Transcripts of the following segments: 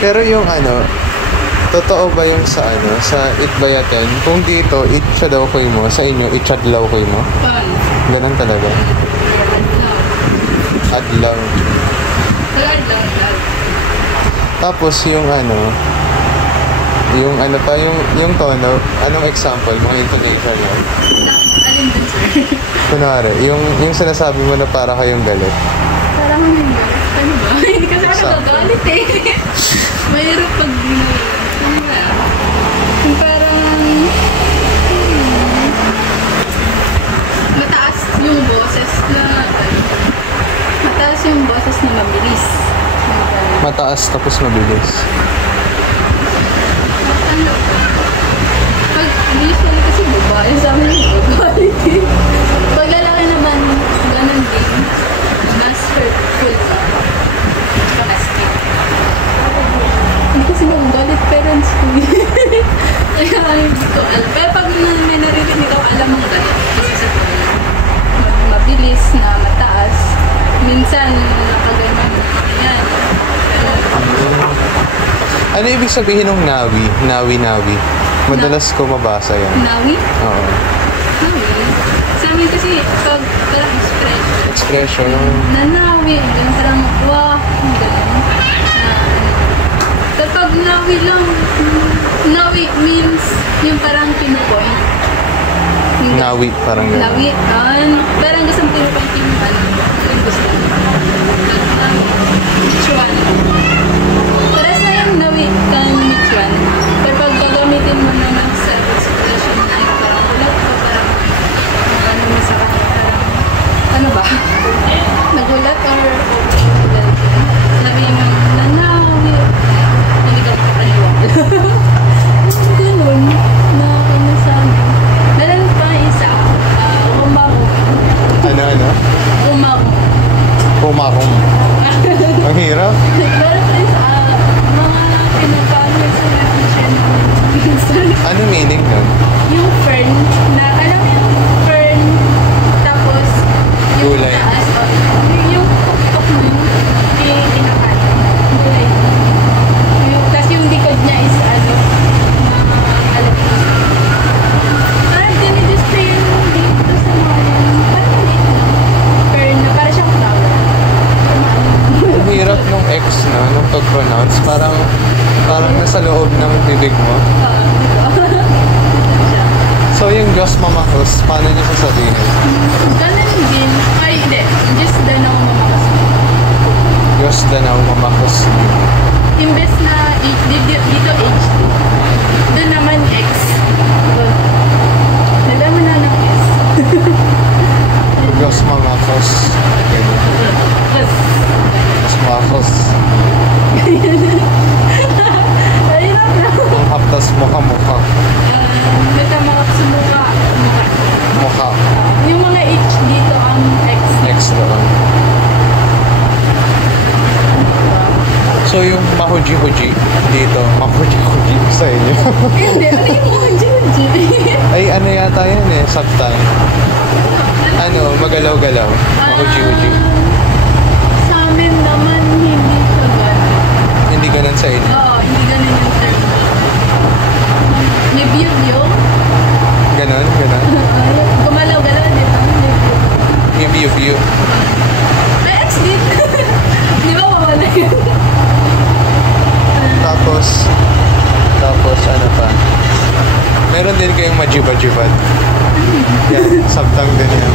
Pero yung ano, totoo ba yung sa ano, sa Itbayaten? Kung dito, itchadaw koy mo, sa inyo, itchadlaw koy mo? Ganun talaga. Adlaw. Tapos yung ano pa, yung tono, anong example, mga intonation yun? Alin dun, sir? Kunwari, yung sinasabi mo na para kayong galit. Parang ano yun? Ano ba? Hindi kasi ako nagagalit eh. Mahirap pag yung parang mataas yung boses na mabilis. Mataas tapos mabilis. Ano ba? Pag usually kasi babae sa amin yung galit eh. Pag lalaki naman, ganun din. Mas hurtful na. Plastic. Hindi kasi galit parents ko. Kaya hindi ko alam. Pero pag may naririnig ako, alam mong galit. Kasi sa mabilis na mataas. Minsan, nakaganon. Ayan. Ano ibig sabihin ng nawi? Nawi. Madalas ko mabasa yan. Nawi? Oo. Nawi? Sa amin kasi, pag parang Expression. Nanawi. Ganun parang, wah. Ganun. Kapag nawi lang, nawi means yung parang pinupoint. Nawi, parang gano'n. Nawi. Parang gusto mo pinupoint yung ano. Yung gusto mo. Michuan. Paras na yung nawi kan michuan. Pero pag gagamitin mo na ng several situation na yung parang ulat o parang ano mo sa kanya, parang ano ba? Nagulat or sabi mo na nawi. Hindi ka makakaliwag. Ganun. Na ano sa amin. Meron pa isa. Umako. Ano? Umarong. Ang hirap. Meron pa isa. Mga pinapano sa revision. Ano meaning nun? Yung fern na, alam mo yung fern tapos yung Gulay. taas. Yung pukpok mo yung kinakain. Gulay. Tapos yung likod niya is ano, alam mo. Parang dinidisplay yung dito sa mga parang maliit lang. Fern na parang siyang flower. Ang hirap nung X na, nung pag-pronounce. Parang nasa loob ng bibig mo. So yung Diyos Mamahos, paano niyo sasabihin? Ganun din. Ay, hindi. Just Danaw Mamakas. Diyos Danaw Mamahos. Imbes na dito H. Doon naman X. Nalaman na ng S. Diyos Mamahos. Diyos Mamahos. Ayun lang. Ang haptas mukha-mukha. Natamakap sa mukha. Mukha. Yung mga H dito ang X. X doon. So yung mahuji-huji dito, mahuji-huji sa inyo. Hindi, ano yung mga G? Ay ano yata yan eh, subtime. Ano, magalaw-galaw. Mahuji-huji. Sa amin naman, hindi siya ganun. Hindi ganun sa inyo. Oo, hindi ganun yung term. May view. Ganun. Gumalaw-galaw dito. Yung view. May X din. Di ba mawala yun? Tapos ano pa? Meron din kayong majiba-jibad. Yan, subtang din yan.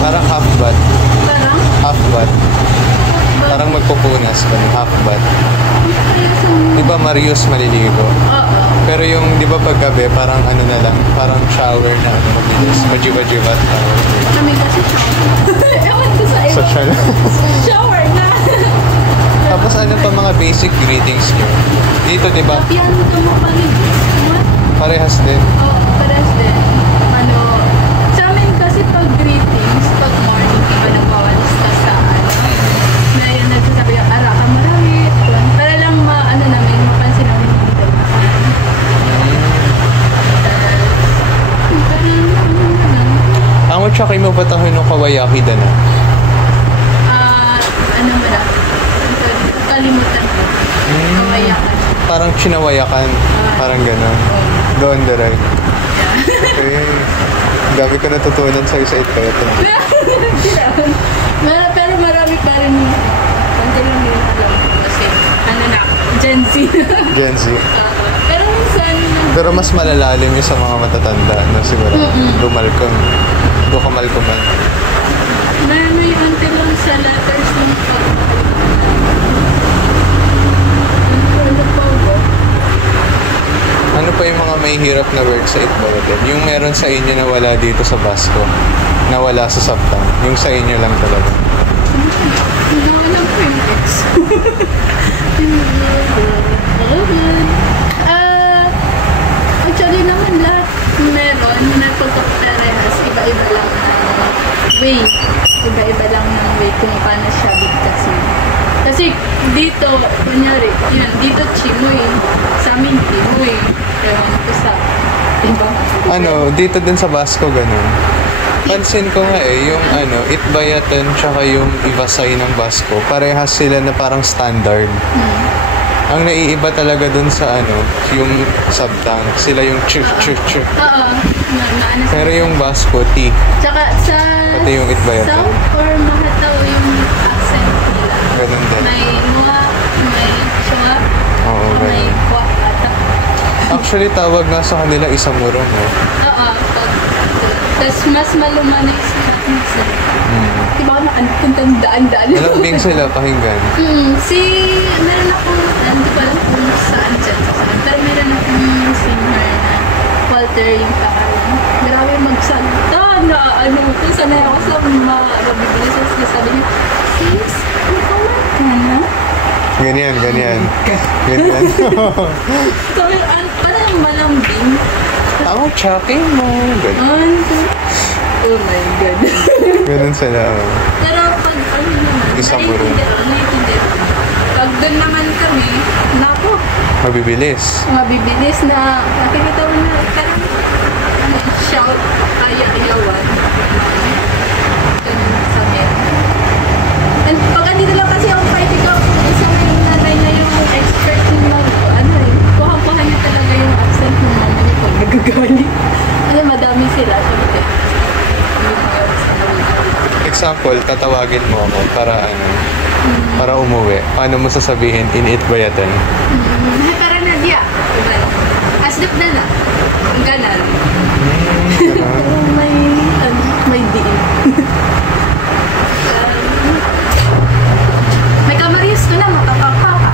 Parang half-bat. Parang? Half-bat. Parang magpupunas ka ng half-bat. Di ba Marius maliligo? Oo. Pero yung, di ba paggabi, parang ano na lang, parang shower na ano, mabilis. Majiba-jibat. Kami kasi shower. Ewan ko sa iba. Social. Shower na. Tapos ano pa mga basic greetings nyo? Dito, di ba? Piano ka mo pa rin. What? Parehas din. Oo, pares din. Ano, sa amin kasi pag greetings, pag morning, iba nang bawalis ka sa ano. Na yun nagsasabi yung ara ka marami. Para lang namin, mapansin namin dito. Ang utsakay mo ba tayo nung kawayaki na? Ano ba na? nakalimutan ko. Kawayakan. Parang chinawayakan. Parang gano'n. Doon the right. Okay. Dami ko natutunan sa isa ito. Pero marami pa rin. Hindi lang yun alam ko. Kasi, Gen Z. Gen Z. Pero minsan, Pero mas malalalim yung sa mga matatanda na siguro. Dumalcom. Dukamalcoman. may unti lang sa letters ng pag. Ano pa ba? Ano pa yung mga may hirap na word sa Itbayaten? Yung meron sa inyo na wala dito sa Basco. Na wala sa Saptang. Yung sa inyo lang talaga. Walang prefix. Actually naman lahat meron na pagkaparehas, iba-iba lang ng way. Iba-iba lang ng way kung paano siya bigkasin. Kasi dito, kunyari, yan, dito chimoy. Sa amin, timoy. Ewan ko sa iba. Dito din sa Basco ganun. Pansin ko nga yung Itbayaten tsaka yung Ibasay ng Basco, parehas sila na parang standard. Ang naiiba talaga dun sa yung Sabtang, sila yung chur. Oo. Pero yung Basco, T. Tsaka sa Pati yung Itbayaten. South or Mahataw yung accent nila. Ganun din. May mua, may chua, Oo, may ganun. kwa ata. Actually, tawag nga sa kanila Isamurong, no? Oo. Tapos mas malumanay sila minsan. Diba na kung daan-daan. Malambing sila pakinggan. Meron akong, hindi ko alam kung saan dyan sa kanila. Pero meron akong singer na Walter yung pangalan. Grabe magsalita na kung sanay ako sa mabibilis. Tapos sabi niya, sis, ikaw ka na? Ganyan. Sabi, parang malambing. Ako, checking mo. Ganun. Oh my God. Ganun sila. Pero pag naman, Isamurong. naiintindihan. Pag doon naman kami, naku, Mabibilis. mabibilis na, nakikita mo na, parang shout, ayawan. Ganun sa meron. And pag andito lang kasi ako party ko, isa na yung nanay na yung expert yung kuha-kuha niya talaga yung accent ng mama niya pag nagagalit. Madami sila. Sabi ko, Example, tatawagin mo ako para umuwi. Paano mo sasabihin in Itbayaten? Tara na diya. Asdip na na. Ganon. May diin. May kamaris ko na, makapapaka.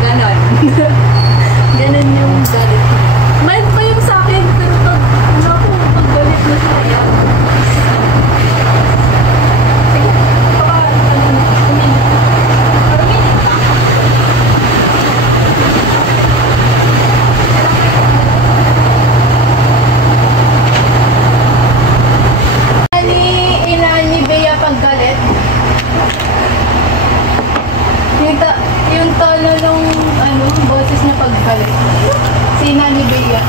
Ganon. Ganon yung galit. May pa yung sa akin, pero pag galit na siya, yan. Yung tono nung boses niya paggalit. Si Nani Bea.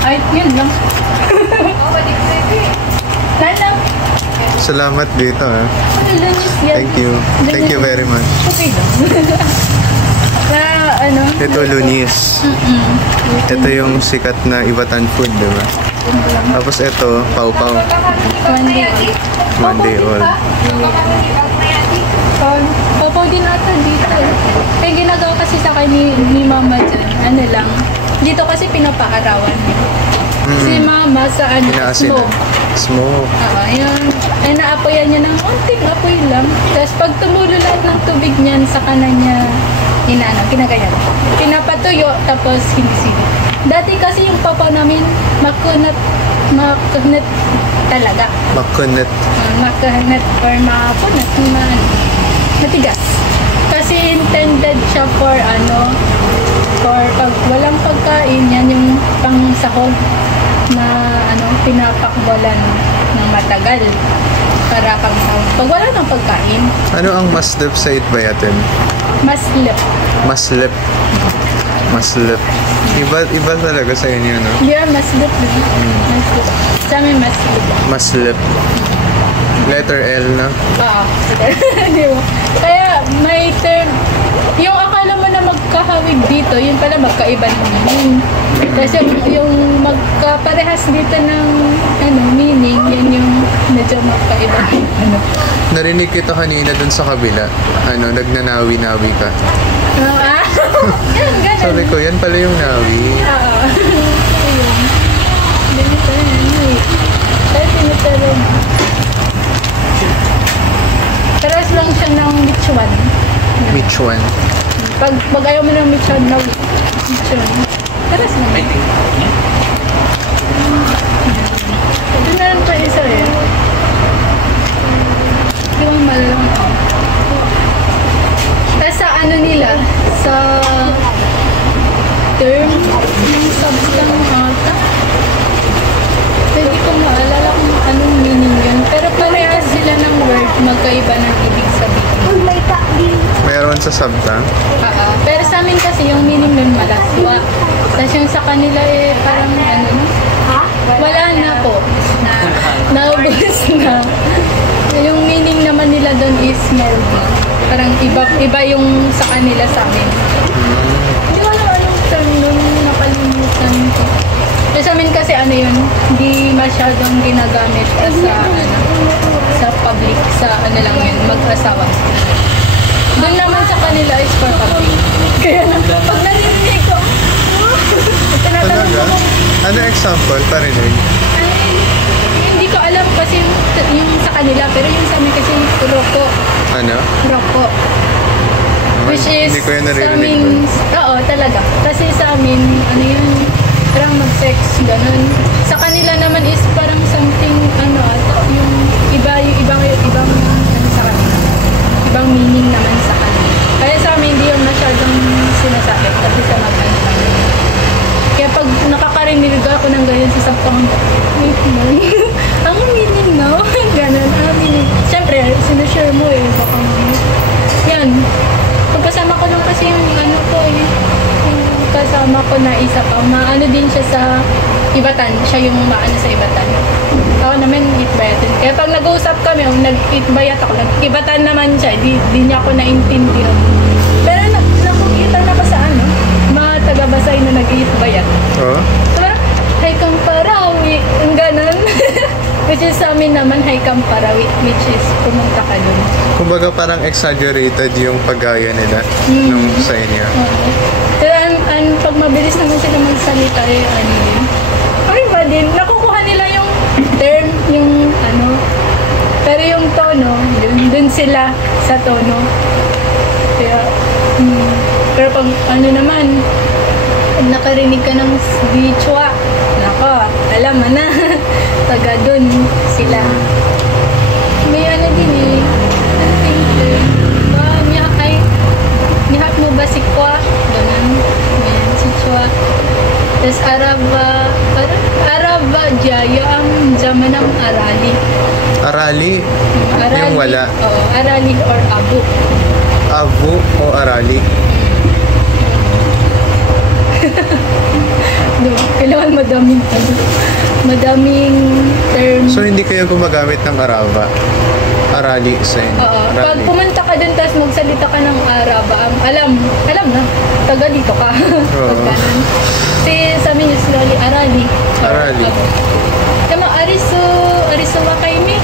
Ay, yun lang. Nanang. Salamat dito, ha. Thank you. Thank you very much. Okay lang. Ito, Lunis. Ito yung sikat na Ivatan food, diba? Tapos ito, Pau-Pau. One day old. Papaw din ata dito. Kaya ginagawa kasi sa akin ni mama dyan. Dito kasi pinapaarawan. Si mama sa smoke. Smoke. Yung naapoyan niya ng unting apoy lang. Tapos pag tumulo lahat ng tubig niyan sa kanan niya, kinagayan. Pinapatuyo, tapos hindi. Dati kasi yung papa namin, makunat talaga. Makunat. Makunat or makunat na matigas. Kasi intended siya for pag walang pagkain, yan yung pang sahog na pinapakbolan ng matagal para pang sahog. Pag wala ng pagkain. Ano ang maslip sa Itbayaten? Maslip. Maslip. Iba talaga sa inyo, no? Yeah, maslip. Maslip. Sa amin maslip. Maslip. Letter L, no? Di ba? Kaya may term, yung akala mo na magkahawig dito, yun pala magkaiba ng meaning. Kasi yung magkaparehas dito ng meaning, yan yung medyo magkaiba. Narinig kita kanina dun sa kabila. Nagnanawi-nawi ka. Yan, ganun. Sabi ko, yan pala yung nawi. Ayun. Ganito yan. Kaya tinutalog. Paras lang siya ng Michuan. Michuan. Pag ayaw mo ng Michuan na Michuan. Paras lang. Ito na lang pa isa eh. Yung malang. Tapos sa nila, sa term, yung substang ata. Hindi ko maalala kung anong meaning yun. Pero parehas sila ng word, magkaiba ng ibig sabihin. Meron sa sabta? Pero sa amin kasi yung meaning nun malaswa. Tapos yung sa kanila parang wala na po. Naubos na. Yung meaning naman nila doon is normal. Parang iba yung sa kanila sa amin. Hindi ko alam anong term nun, nakalimutan ko. Sa amin kasi yun, hindi masyadong ginagamit sa public, sa lang yun, mag-asawa. Doon naman sa kanila is for public. Kaya pag narinig ko, tinatanong ko kung... Ano example? Parinig? Hindi ko alam kasi yung sa kanila, pero yung sa amin kasi roko. Ano? Roko. Which is, hindi ko yun sa narinig amin, oo, talaga. Kasi sa amin, yun, parang mag-sex, ganun. Sa kanila naman is parang something, yung ibang sa kanila. Ibang meaning naman sa kanila. Kaya sa amin, hindi yung masyadong sinasabi. Kasi sa mag-ano naman. Kaya pag nakakarinig ako ng ganyan sa sampang, wait man, ang meaning no? Ganun, meaning. Siyempre, sinashare mo baka yan. Pagkasama ko lang kasi yung yung kasama ko na isa pa, maano din siya sa Ibatan. Siya yung maano sa Ibatan. Ako naman, Itbayatan. Kaya pag nag-uusap kami, nag-Itbayat ako, nag-Ibatan naman siya, di niya ako naintindihan. Pero nakukita na pa sa mga taga-Basay na nag-Itbayat. Oo? Diba? Haikang Parawi, ang ganun. Which is sa amin naman, Haikang Parawi, which is pumunta ka dun. Kumbaga parang exaggerated yung paggaya nila nung sa inyo. Pero pag mabilis naman sila magsalita, ba din, nakukuha nila yung term, yung pero yung tono, dun sila sa tono. Kaya, pero pag naman, nakarinig ka ng Bichwa, nako, alam mo na, taga dun sila. May din nihat mo ba si Kwa? Ganun. Yan, si Chwa. Tapos Araba Jaya ang zaman ng Arali. Arali? Arali? Yung wala? Oo, Arali or Abu. Abu o Arali? Kailangan madaming term. So hindi kayo gumagamit ng Araba? Arali sa inyo? Oo. Pag pumunta ka dun, tapos magsalita ka ng Araba, alam na, taga dito ka. Pag ganun. Kasi sa amin yung slowly, Arali. Arali. Kama, Ariso Wakaimi,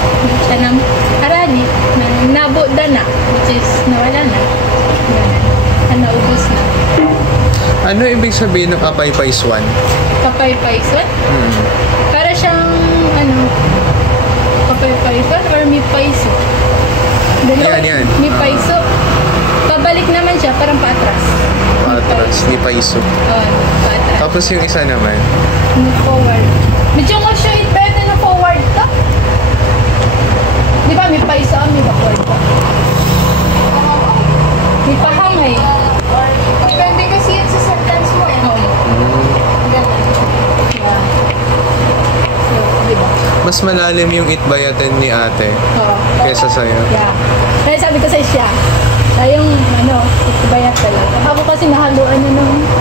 siya ng Arali, nabo na, which is nawala na. Naubos na. Ano ibig sabihin ng Apaypaiswan? Apaypaiswan? Para siyang, Apaypaiswan or Mipaiso? Yan. Mipaiso. Pabalik naman siya, parang paatras. Paatras, Mipaiso. Oo, paatras. Tapos yung isa naman? Forward. Medyo nga siya, pwede na forward ka. Di ba, Mipaiso, may backward ka. Mipahangay. Depende kasi yan sa sentence mo eh. Ganun. Yeah. So, diba? Mas malalim yung itbayatan ni ate kesa sa'yo. Yeah. Kaya sabi ko sa siya, yung itbayat talaga. Ako kasi nahaluan niya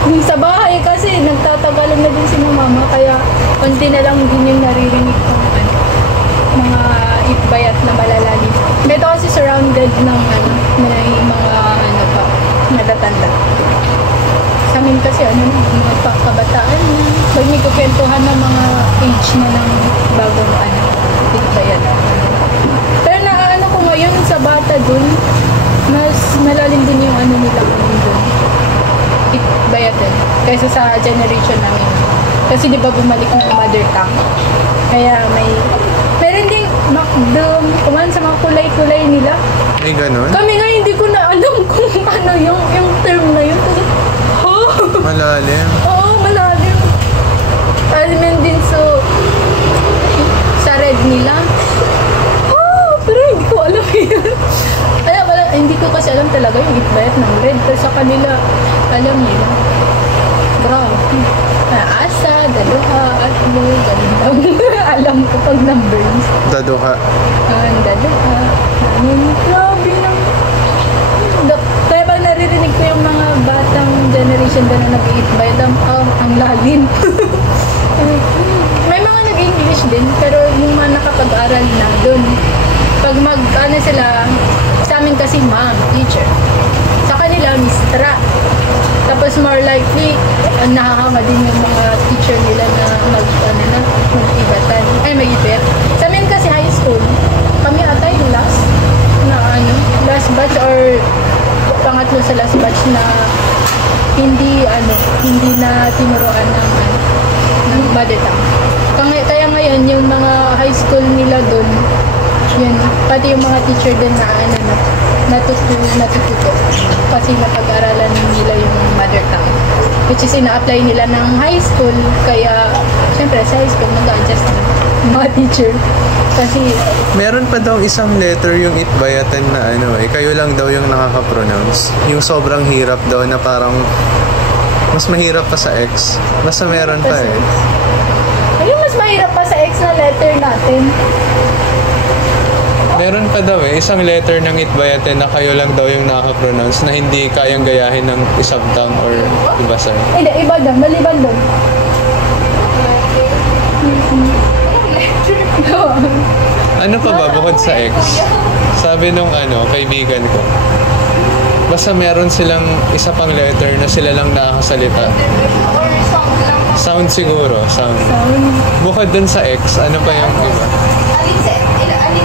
nung sa bahay kasi nagtatagalan na din si mama, kaya konti na lang din yung naririnig ko mga itbayat na malalalim. Ito kasi surrounded ng may mga pa, natatanda. Sa amin kasi mga kabataan na pag may kukwentuhan ng mga age na ng bagong itbayat. Pero naano ko ngayon sa bata dun, mas malalim din yung nila dun. Itbayat din. Kaysa sa generation namin. Kasi di ba bumalik ng mother tongue. Kaya meron ding kuman sa mga kulay-kulay nila. May ganun? Kami nga hindi ko na alam kung ano yung term na yun. Kasi, Malalim. Oo, malalim. Alam din sa red nila. Pero hindi ko alam yun. Hindi ko kasi alam talaga yung itbayat ng red. Pero sa kanila, alam nila. Grabe. Asa, daluha, atlo, ganun. Alam ko pag numbers. Daduha. Daluha. Grabe lang. Kaya pag naririnig ko yung mga batang generation na nag-i-itbayat, ang lalim. May mga nag-English din, pero yung mga nakapag-aral na dun. Pag sila, sa amin kasi ma'am, teacher. Sa kanila, mistra. Tapos more likely, nakakama din yung mga teacher nila na mag-ibatan. Mag-ibet. Sa amin kasi high school, kami ata yung last batch or pangatlo sa last batch na hindi na tinuruan ng mother tongue. Kaya ngayon, yung mga high school nila doon, yun, pati yung mga teacher din na natututo. Kasi napag-aralan nila yung mother tongue. Which is ina-apply nila ng high school. Kaya, syempre, sa high school, nag-adjust mga teacher. Kasi, meron pa daw isang letter yung itbayatan na kayo lang daw yung nakaka-pronounce. Yung sobrang hirap daw na parang mas mahirap pa sa X. Basta meron pa Yung mas mahirap pa sa X na letter natin. Meron pa daw isang letter ng itbayatan na kayo lang daw yung nakaka-pronounce na hindi kayang gayahin ng isang tongue or ibasa. Hindi, iba daw. Maliban daw. Ano pa ba bukod sa X? Sabi nung kaibigan ko, basta meron silang isa pang letter na sila lang nakakasalita. Or sound lang. Sound siguro, sound. Bukod dun sa X, ano pa yung iba? Alin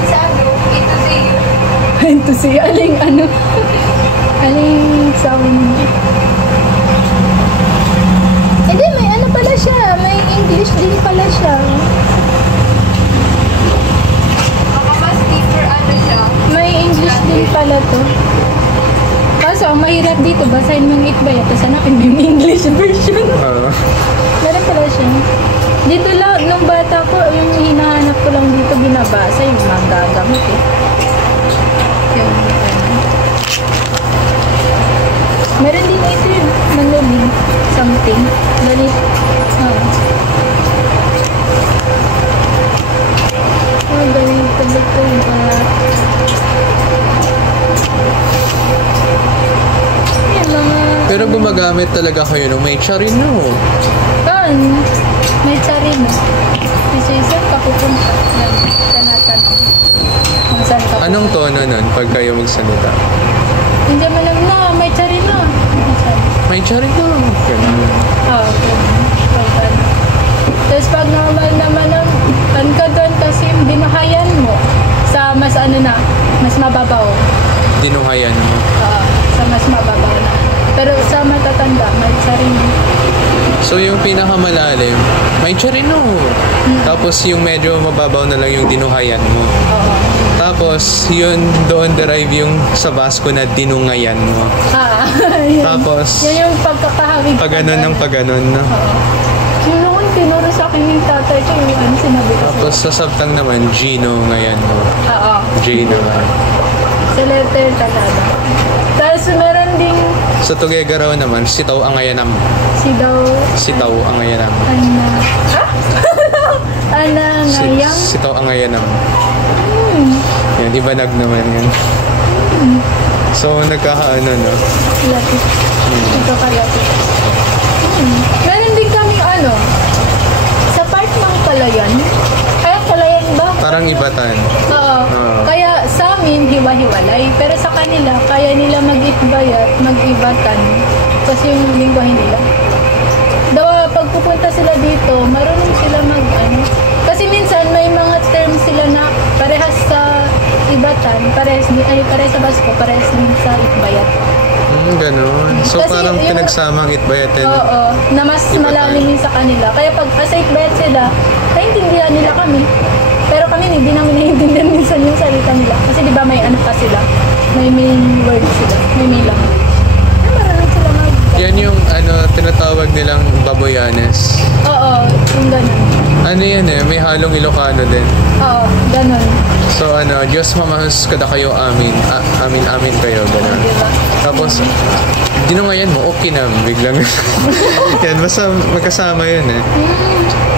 sa ito sa iyo. Ito siya. Aling sound. Hindi, may pala siya. May English din pala siya. Mas deeper siya. May English din pala to. Kaso, ang mahirap dito, basahin mong itbayat. Tapos hanapin mo yung English version. Meron pala siya. Dito lang, nung bata ko, yung hinahanap ko lang dito, binabasa yung mga gagamit Yung meron din ito yun. Manuling. Something. Galit. Galing talaga yung Pero gumagamit talaga kayo nung may charino. May charino. Kasi saan ka pupunta? Tanatanong. Kung saan ka pupunta. Anong tono nun pag kayo magsalita? Hindi mo alam na, may charino. May charino. Ganun. Tapos pag normal naman ka doon kasi dinuhayan mo sa mas mas mababaw. Dinuhayan mo. Sa mas mababaw na. Pero sa matatanda, may charino. So yung pinakamalalim, may charino. Tapos yung medyo mababaw na lang yung dinuhayan mo. Tapos yun, doon derive yung sa Basco na dinungayan mo. Tapos, yan yung pagkakahawig. paganon ng paganon na. Yung noon, tinuro sa akin yung tatay ko yung sinabi ko. Tapos sa sabtang naman, Gino ngayon mo. Gino. Sa letter talaga. Tapos meron ding Sa Tugegaraw naman, sitaw ang ayanam. Sitaw ang ayanam. Ngayang? Sitaw ang ayanam. Yan, ibanag naman yan. So, nagkakaano, no? Lapit. Ito kalapit. Meron din kami sa part ng Kalayan. Kaya Kalayan ba? Parang ibatan. Oo. Oo. Kaya sa amin, hiwa-hiwalay. Pero sa kanila, kaya nila mag-itbayat, mag-ibatan. Kasi yung lingwahe nila. Daw, pag pupunta sila dito, marunong sila kasi minsan may mga terms sila na parehas sa ibatan, parehas sa Basko, parehas din sa itbayat. Ganun. So, Kasi parang yung- pinagsamang itbayatin. Oo, na mas Ibatan. malalim yun sa kanila. Kaya pag sa itbayat sila, naiintindihan nila kami. Pero kami hindi namin naiintindihan minsan yung salita nila. Kasi di ba may ano pa sila, may main word sila, may main language. Ay, marunong sila Yan yung tinatawag nilang baboyanes. Oo, yung ganun. Ano yan may halong Ilocano din. Oo, ganun. So Diyos mamahus kada kayo amin. Amin kayo, gano'n. Diba? Tapos, dinungayan mo, okay na, biglang. Yan, basta magkasama yun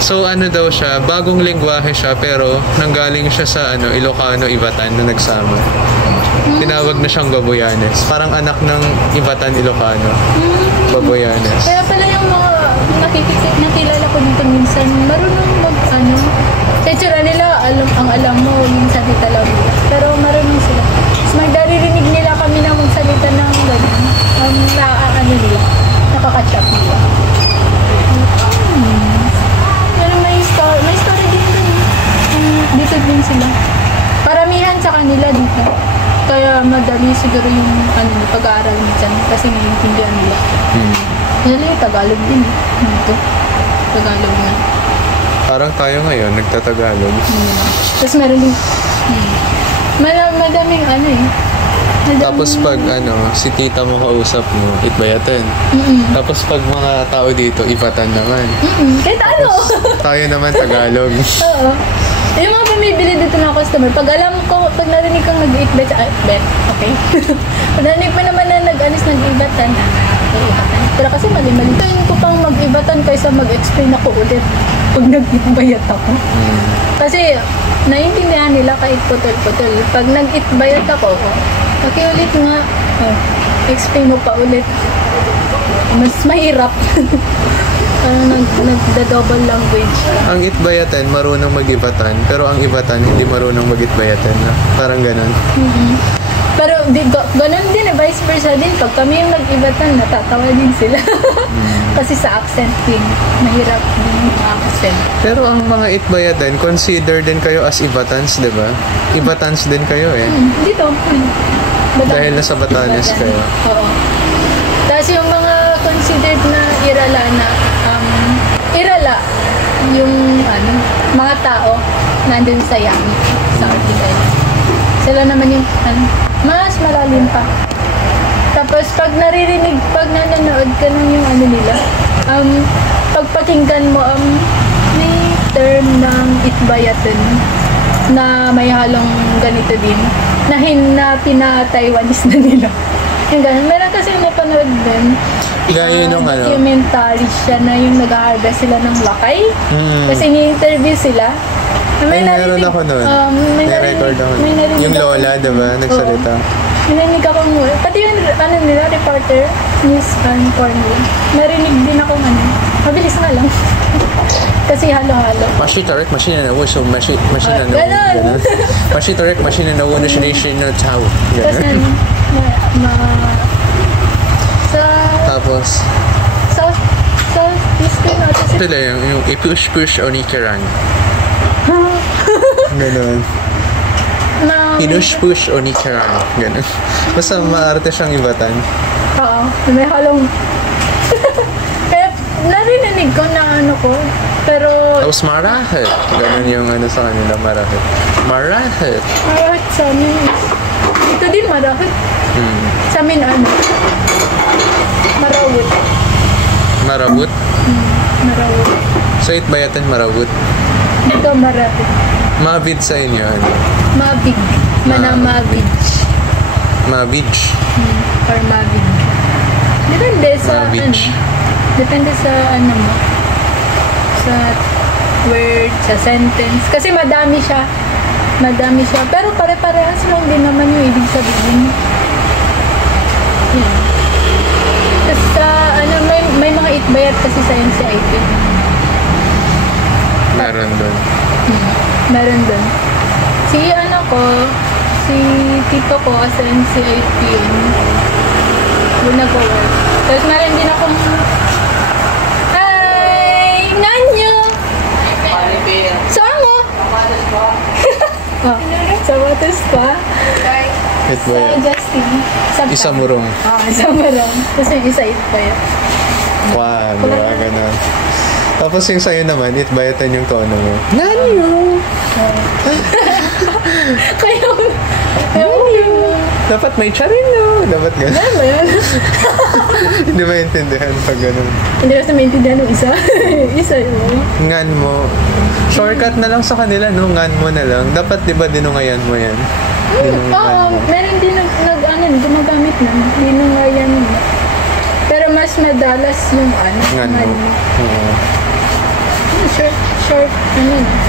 So daw siya, bagong lingwahe siya, pero nanggaling siya sa Ilocano, Ibatan na nagsama. Tinawag na siyang Baboyanes. Parang anak ng Ibatan, Ilocano. Baboyanes. Kaya pala yung mga nakilala ko dito minsan, marunong sa itsura nila, ang alam mo, yung salita lang nila. Pero marunong sila. Mas magdaririnig nila kami na magsalita ng gano'n. Nila, nakakatchap nila. Pero may story din dun. Dito din sila. Paramihan sa kanila dito. Kaya madali siguro yung pag-aaral minsan kasi naiintindihan nila. Yan lang yung Tagalog din. Ito. Tagalog na. Parang tayo ngayon, nagtatagalog. Tapos meron din, madaming madaming Tapos pag si tita mo kausap mo, itbayatin. Tapos pag mga tao dito, Ibatan naman. kahit ano. Tayo naman Tagalog. Oo. Yung mga pumibili dito ng customer, pag narinig kang nag-itbet, okay? Pag narinig mo naman na nag-ibatan, pero kasi mali-mali. Ito ko pang mag-ibatan kaysa mag-explain ako ulit pag nag-itbayat ako. Kasi naiintindihan nila kahit putol-putol. Pag nag-itbayat ako, ulit nga, explain mo pa ulit. Mas mahirap. Nagda-double language. Ang itbayatin, marunong mag-ibatan, pero ang ibatan, hindi marunong mag-itbayatin. Parang ganun. Pero ganun din vice versa din. Pag kami yung nag-ibatan, natatawa din sila. Kasi sa accent din, mahirap din yung accent. Pero ang mga itbayatin, consider din kayo as Ibatans, di ba? Ibatans din kayo Dito. Dahil nasa Batanes kayo. Oo. Tapos yung mga considered na Irala yung mga tao nandun sa Yami, sa Ortigas. Sila naman yung mas malalim pa. Tapos pag nanonood ka ng yung nila, pagpakinggan mo may term ng itbayatin na may halong ganito din na pina-Taiwanese na nila. Yung ganun. Meron kasi napanood din. Gaya nung documentary siya na yung nag-aarga sila ng lakay. Kasi ni-interview sila. May meron ako nun. May record ako nun. Yung lola, diba? Nagsalita. Narinig ako pati yung nila, reporter, news corner. Narinig din ako mabilis nga lang. Kasi halo-halo. Machine-tarek, machine na so machine na Ganon. Machine-tarek, machine na na sinishin na tao. Tapos Tapos, Southeastern na. ito lang, yung i-push-push o nikiran. Ganon. Pinush-push o nikiran. Ganon. Basta maarte siyang ibatan. Oo. May halong... Kaya narinig ko na pero... Tapos marahit. Ganon yung sa kanila, marahit. Marahit. Marahit sa amin. Dito din marahit. Sa amin marawut. Marawut? Marawut. Sa itbayatin, marawut. Dito marahit. Mavid sa inyo, Mabig. Manamabig. Mabij. Or mabig. Depende sa Mabij. Depende sa mo. Sa word, sa sentence. Kasi madami siya. Pero pare-parehas lang din naman yung ibig sabihin. Yan. Kasi may mga itbayat kasi sa NCIP. Meron doon. Meron doon. Si ano ko, si tito ko as NCIP yun. Doon nag-work. Tapos meron din akong hi! Nanyo! Saan mo? Oh, sa Water Spa. It Sa bayat. Justin. Isa murong. Isa murong. Tapos yung isa it pa yun. Wow, diba? Ganun. Tapos yung sa'yo naman, it bayatan yung tono mo. Nanyo! Kaya yun. Dapat may charino. Dapat ganun. Ano ba yun? Hindi ba intindihan pag ganun? Hindi ko sa maintindihan ng isa. Isa yun. Ngan mo. Shortcut na lang sa kanila, no? Ngan mo na lang. Dapat, di ba, dinungayan mo yan? Oo, meron din gumagamit na. Dinungayan mo. Pero mas madalas yung Ngan mo. Oo. Short,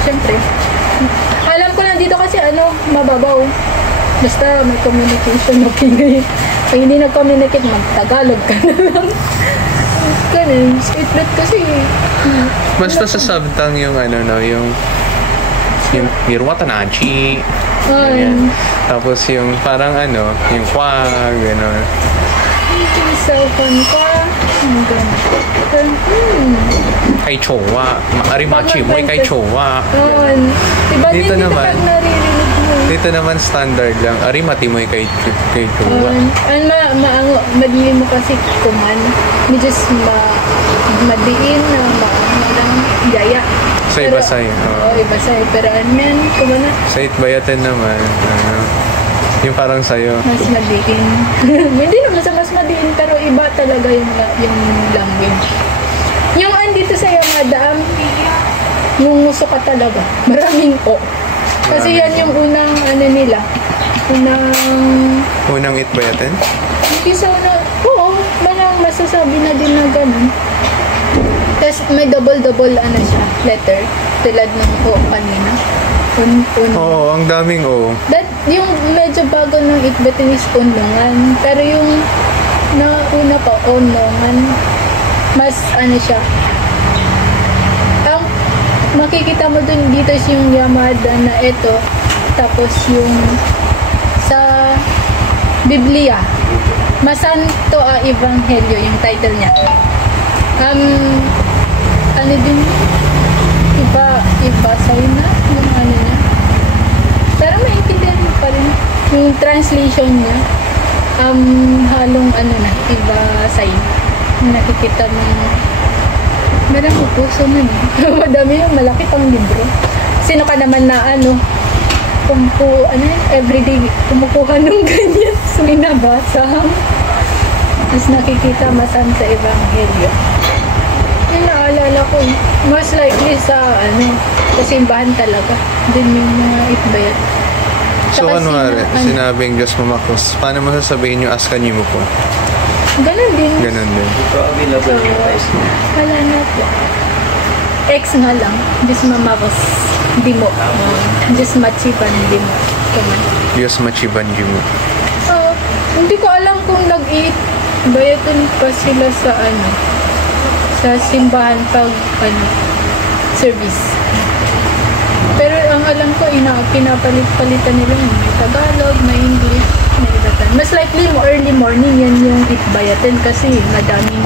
syempre. Alam ko lang dito kasi mababaw. Basta may communication, okay. Pag hindi nag-communicate, mag-Tagalog ka na lang. Ganun, straight kasi. Basta sa sabtang yung yung Miruwa Tanachi. Ganyan. Tapos yung parang yung kwa, gano'n. Yung cellphone ko. Kay chowa. Arimachi mo kay chowa. Diba Dito din naman. kapag naririnig mo? Dito naman standard lang. Arimati mo kay chowa. Madili mo kasi kuman. Medyo madiin na maang gaya. Sa Ibasay. Oo, Ibasay. Pero yan, kumana. Sa Itbayatan naman, yung parang sa'yo. Mas madiin. Hindi naman sa mas madiin, pero iba talaga yung language. Yung andito sa Yamada, yung muso ka talaga. Maraming o. Kasi yan yung unang nila. Unang Itbayatan? Hindi sa oo, parang masasabi na din na ganun. Tapos may double siya, letter. Tulad ng o kanina. Oo, ang daming o. Yung medyo bago ng Itbayatan is unungan. Pero yung nauna pa, unungan, mas siya. Ang makikita mo dun dito is yung Yamada na ito. Tapos yung sa Biblia, Masanto a Ebanghelyo, yung title niya. Din, iba sa'yo na, yung niya. Pero maintindihan mo pa rin. Yung translation niya, halong iba sa'yo. Nakikita mo, meron mo puso nun. Madami yung malaki pang libro. Sino ka naman na everyday kumukuha nung ganyan. So, binabasa. Tapos nakikita Masanto Ebanghelyo. Yung naalala ko, most likely sa simbahan talaga. Din yung mga itbayat. So, sinabing Diyos mamakos, paano mo sasabihin yung askan mo po? Ganun din. Ganun din. So, wala na po. X nga lang. Diyos mamakos. Di mo. Diyos machiban. Di mo. Diyos machiban. Di mo. Hindi ko alam kung nag-i-bayatan pa sila sa simbahan pag service. Pero ang alam ko, pinapalit-palitan nila yung may Tagalog, may English, may Ibatan. Mas likely, early morning yan yung Itbayatan kasi madaming